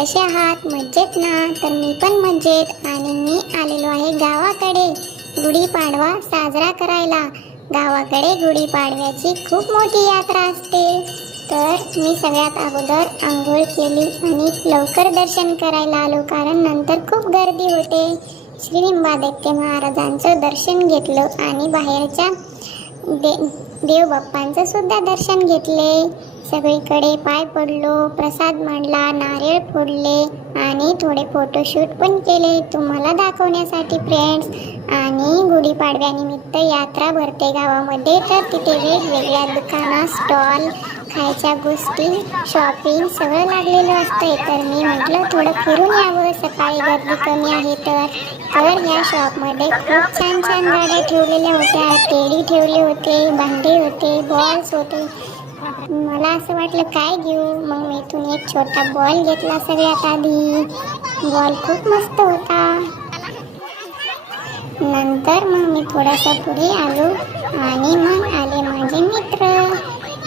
कसे आहात? मजेत ना? तर मी पण मजेत आणि मी आलेलो आहे गावाकडे गुढीपाडवा साजरा करायला। गावाकडे गुढीपाडव्याची खूप मोठी यात्रा असते। तर मी सगळ्यात अगोदर आंघोळ केली आणि लवकर दर्शन करायला आलो, कारण नंतर खूप गर्दी होते। श्री लिंबादित्य महाराजांचं दर्शन घेतलं आणि बाहेरच्या देव बाप्पांचं सुद्धा दर्शन घेतले। सगळीकडे पाय पडलो, प्रसाद मांडला, नारळ फोडले आणि थोडे फोटोशूट पण केले तुम्हाला दाखवण्यासाठी फ्रेंड्स। आणि गुढीपाडव्यानिमित्त यात्रा भरते गावामध्ये, तर तिथे वेगवेगळ्या दुकानं, स्टॉल, खायच्या गोष्टी, शॉपिंग सगळं लागलेलं असतंय। तर मी म्हटलं थोडं फिरून यावं, सकाळी गर्दी कमी आहे तर या शॉपमध्ये खूप छान छान गाड्या ठेवलेल्या होत्या, टेडी ठेवले होते, भांडे होते, बॉल्स होते। मला असं वाटलं काय घेऊ, मग मी इथून एक छोटा बॉल घेतला। सगळ्यात आधी बॉल खूप मस्त होता। नंतर मग मी थोडासा पुढे आलो आणि मग आले माझे मित्र,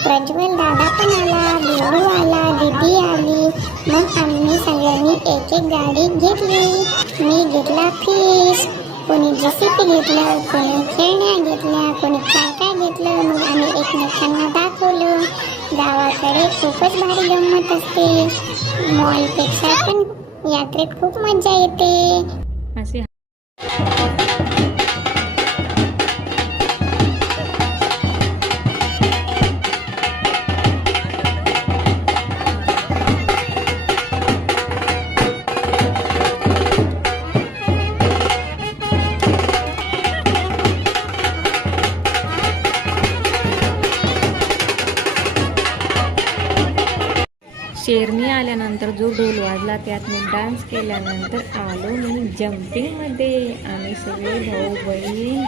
प्रज्वल दादा पण आला, बिल्लू आला, दीदी आली। मग आम्ही सगळ्यांनी एक एक गाडी घेतली। मी घेतला फिश, कोणी जेसीपी घेतलं, कोणी खेळण्या घेतल्या, कोणी काय काय घेतलं। मग आम्ही एकमेकांना दाखवलं। गावाकडे खूपच भारी गंमत असते, मॉलपेक्षा पण यात्रेत खूप मजा येते। शेरणी आल्यानंतर जो ढोल वाजला त्यात मी डान्स केल्यानंतर आलो मी जम्पिंगमध्ये। आम्ही सगळे भाऊ बहीण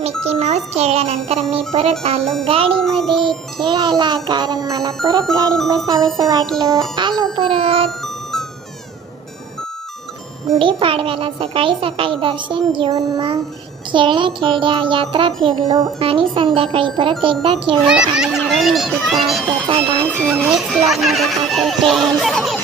मिकी माऊस खेळल्यानंतर मी परत आलो गाडीमध्ये खेळायला, कारण मला परत गाडीत बसावंसं वाटलं। आलो परत गुढीपाडव्याला सकाळी सकाळी दर्शन घेऊन मग खेळण्या खेळल्या, यात्रा फिरलो आणि संध्याकाळी परत एकदा खेळलो आणि मिरवणुकीचा त्याचा डान्स मी नेक्स्ट व्लॉगमध्ये टाकेल फ्रेंड्स।